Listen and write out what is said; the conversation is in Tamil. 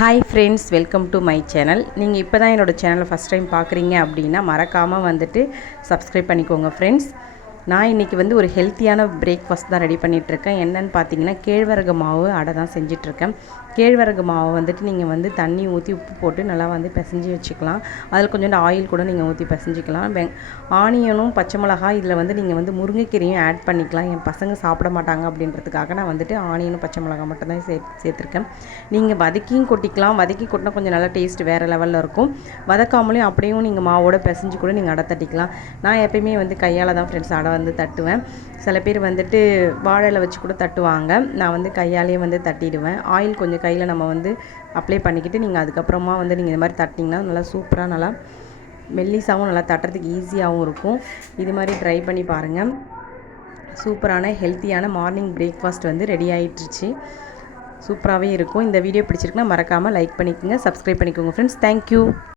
Hi friends, welcome to my channel. நீங்கள் இப்போ தான் என்னோடய சேனலை ஃபஸ்ட் டைம் பார்க்குறீங்க அப்படின்னா மறக்காமல் வந்துட்டு சப்ஸ்கிரைப் பண்ணிக்கோங்க ஃப்ரெண்ட்ஸ். நான் இன்றைக்கி வந்து ஒரு ஹெல்த்தியான பிரேக்ஃபாஸ்ட் தான் ரெடி பண்ணிகிட்ருக்கேன். என்னென்னு பார்த்தீங்கன்னா கேழ்வரகு மாவு அடை தான் செஞ்சிட்ருக்கேன். கேழ்வரகு மாவை வந்துட்டு நீங்கள் வந்து தண்ணி ஊற்றி உப்பு போட்டு நல்லா வந்து பிசைஞ்சு வச்சுக்கலாம். அதில் கொஞ்சோண்டு ஆயில் கூட நீங்கள் ஊற்றி பிசைஞ்சிக்கலாம். ஆனியனும் பச்சை மிளகாய் இதில் வந்து நீங்கள் வந்து முருங்கைக்கீரையும் ஆட் பண்ணிக்கலாம். என் பசங்க சாப்பிட மாட்டாங்க அப்படின்றதுக்காக நான் வந்துட்டு ஆனியனும் பச்சை மிளகாய் மட்டும் தான் சேர்த்துருக்கேன். நீங்கள் வதக்கியும் கொட்டிக்கலாம். வதக்கி கொட்டினா கொஞ்சம் நல்லா டேஸ்ட் வேறு லெவலில் இருக்கும். வதக்காமலேயும் அப்படியும் நீங்கள் மாவோட பிசைஞ்சு கூட நீங்கள் அடை தட்டிக்கலாம். நான் எப்பயுமே வந்து கையால் தான் ஃப்ரெண்ட்ஸ் அடை வந்து தட்டுவேன். சில பேர் வந்துட்டு வாழையில் வச்சு கூட தட்டுவாங்க. நான் வந்து கையாலேயே வந்து தட்டிடுவேன். ஆயில் கொஞ்சம் கையில் நம்ம வந்து அப்ளை பண்ணிக்கிட்டு நீங்கள் அதுக்கப்புறமா வந்து நீங்கள் இந்த மாதிரி தட்டிங்கன்னா நல்லா சூப்பராக நல்லா மெல்லிசாகவும் நல்லா தட்டுறதுக்கு ஈஸியாகவும் இருக்கும். இது மாதிரி ட்ரை பண்ணி பாருங்கள். சூப்பரான ஹெல்த்தியான மார்னிங் பிரேக்ஃபாஸ்ட் வந்து ரெடி ஆகிட்டுருச்சு. சூப்பராகவே இருக்கும். இந்த வீடியோ பிடிச்சிருக்குன்னா மறக்காமல் லைக் பண்ணிக்கோங்க, சப்ஸ்கிரைப் பண்ணிக்கோங்க ஃப்ரெண்ட்ஸ். தேங்க்யூ.